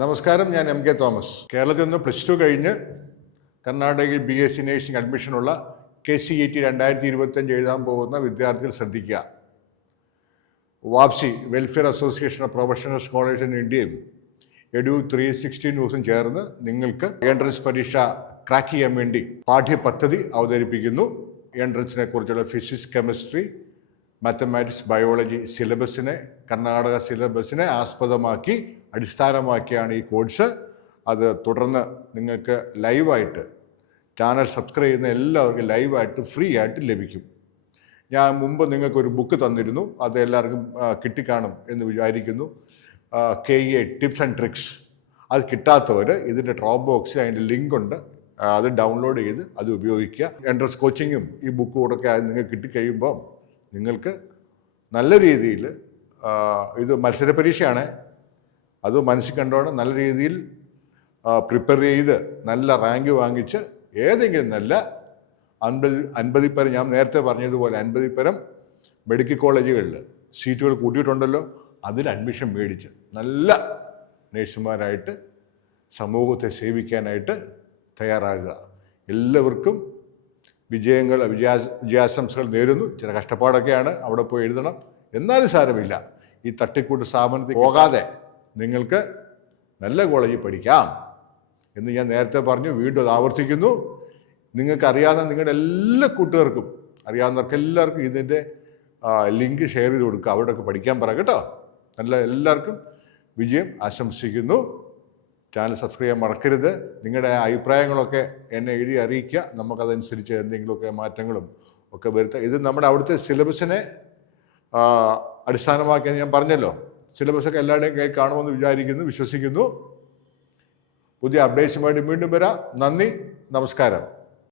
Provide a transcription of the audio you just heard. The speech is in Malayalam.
നമസ്കാരം ഞാൻ എം കെ തോമസ്. കേരളത്തിൽ നിന്ന് പ്ലസ് ടു കഴിഞ്ഞ് കർണാടകയിൽ ബി എസ് സി നേഴ്സിംഗ് അഡ്മിഷനുള്ള കെ സി ഇ ടി രണ്ടായിരത്തി ഇരുപത്തഞ്ച് എഴുതാൻ പോകുന്ന വിദ്യാർത്ഥികൾ ശ്രദ്ധിക്കുക. വാപ്സി welfare association of professional scholars in ഇന്ത്യയും എഡു ത്രീ സിക്സ്റ്റി ന്യൂസും ചേർന്ന് നിങ്ങൾക്ക് എൻട്രൻസ് പരീക്ഷ ക്രാക്ക് ചെയ്യാൻ വേണ്ടി പാഠ്യപദ്ധതി അവതരിപ്പിക്കുന്നു. എൻട്രൻസിനെ കുറിച്ചുള്ള ഫിസിക്സ് കെമിസ്ട്രി മാത്തമാറ്റിക്സ് ബയോളജി സിലബസിനെ കർണാടക സിലബസിനെ ആസ്പദമാക്കി അടിസ്ഥാനമാക്കിയാണ് ഈ കോഴ്സ്. അത് തുടർന്ന് നിങ്ങൾക്ക് ലൈവായിട്ട് ചാനൽ സബ്സ്ക്രൈബ് ചെയ്യുന്ന എല്ലാവർക്കും ലൈവായിട്ട് ഫ്രീ ആയിട്ട് ലഭിക്കും. ഞാൻ മുമ്പ് നിങ്ങൾക്കൊരു ബുക്ക് തന്നിരുന്നു. അത് എല്ലാവർക്കും കിട്ടിക്കാണും എന്ന് വിചാരിക്കുന്നു. K A tips and tricks. അത് കിട്ടാത്തവർ ഇതിന്റെ ഡ്രോപ്പ് ബോക്സിൽ അതിന്റെ ലിങ്ക് ഉണ്ട്. അത് ഡൗൺലോഡ് ചെയ്ത് അത് ഉപയോഗിക്കുക. എൻട്രൻസ് കോച്ചിങ്ങും ഈ ബുക്കും കൂടെ നിങ്ങൾക്ക് കിട്ടിക്കഴിയുമ്പോൾ നിങ്ങൾക്ക് നല്ല രീതിയിൽ ഇത് മത്സര പരീക്ഷയാണ് അത് മനസ്സിൽ കണ്ടോടെ നല്ല രീതിയിൽ പ്രിപ്പയർ ചെയ്ത് നല്ല റാങ്ക് വാങ്ങിച്ച് ഏതെങ്കിലും നല്ല അൻപത് അൻപതിൽ പരം ഞാൻ നേരത്തെ പറഞ്ഞതുപോലെ അൻപതിൽ പരം മെഡിക്കൽ കോളേജുകളിൽ സീറ്റുകൾ കൂട്ടിയിട്ടുണ്ടല്ലോ. അതിൽ അഡ്മിഷൻ മേടിച്ച് നല്ല നേഴ്സുമാരായിട്ട് സമൂഹത്തെ സേവിക്കാനായിട്ട് തയ്യാറാകുക. എല്ലാവർക്കും വിജയങ്ങൾ വിജയാ വിജയാശംസകൾ നേരുന്നു. ചില കഷ്ടപ്പാടൊക്കെയാണ് അവിടെ പോയി എഴുതണം. എന്നാലും സാരമില്ല. ഈ തട്ടിക്കൂട്ട് സ്ഥാപനത്തിൽ പോകാതെ. നിങ്ങൾക്ക് നല്ല കോളേജിൽ പഠിക്കാം എന്ന് ഞാൻ നേരത്തെ പറഞ്ഞു വീണ്ടും അത് ആവർത്തിക്കുന്നു. നിങ്ങൾക്ക് അറിയാവുന്ന നിങ്ങളുടെ എല്ലാ കൂട്ടുകാർക്കും അറിയാവുന്നവർക്ക് എല്ലാവർക്കും ഇതിന്റെ ലിങ്ക് ഷെയർ ചെയ്ത് കൊടുക്കുക. അവിടെയൊക്കെ പഠിക്കാൻ പറ കേട്ടോ. നല്ല എല്ലാവർക്കും വിജയം ആശംസിക്കുന്നു. ചാനൽ സബ്സ്ക്രൈബ് ചെയ്യാൻ മറക്കരുത്. നിങ്ങളുടെ അഭിപ്രായങ്ങളൊക്കെ എന്നെ എഴുതി അറിയിക്കുക. നമുക്കതനുസരിച്ച് എന്തെങ്കിലുമൊക്കെ മാറ്റങ്ങളും ഒക്കെ വരുത്തുക ഇത് നമ്മുടെ അവിടുത്തെ സിലബസിനെ അടിസ്ഥാനമാക്കിയെന്ന് ഞാൻ പറഞ്ഞല്ലോ. സിലബസൊക്കെ എല്ലാവരുടെയും കൈ കാണുമെന്ന് വിചാരിക്കുന്നു വിശ്വസിക്കുന്നു. പുതിയ അപ്ഡേറ്റ്സുമായിട്ട് വീണ്ടും വരാം. നന്ദി നമസ്കാരം.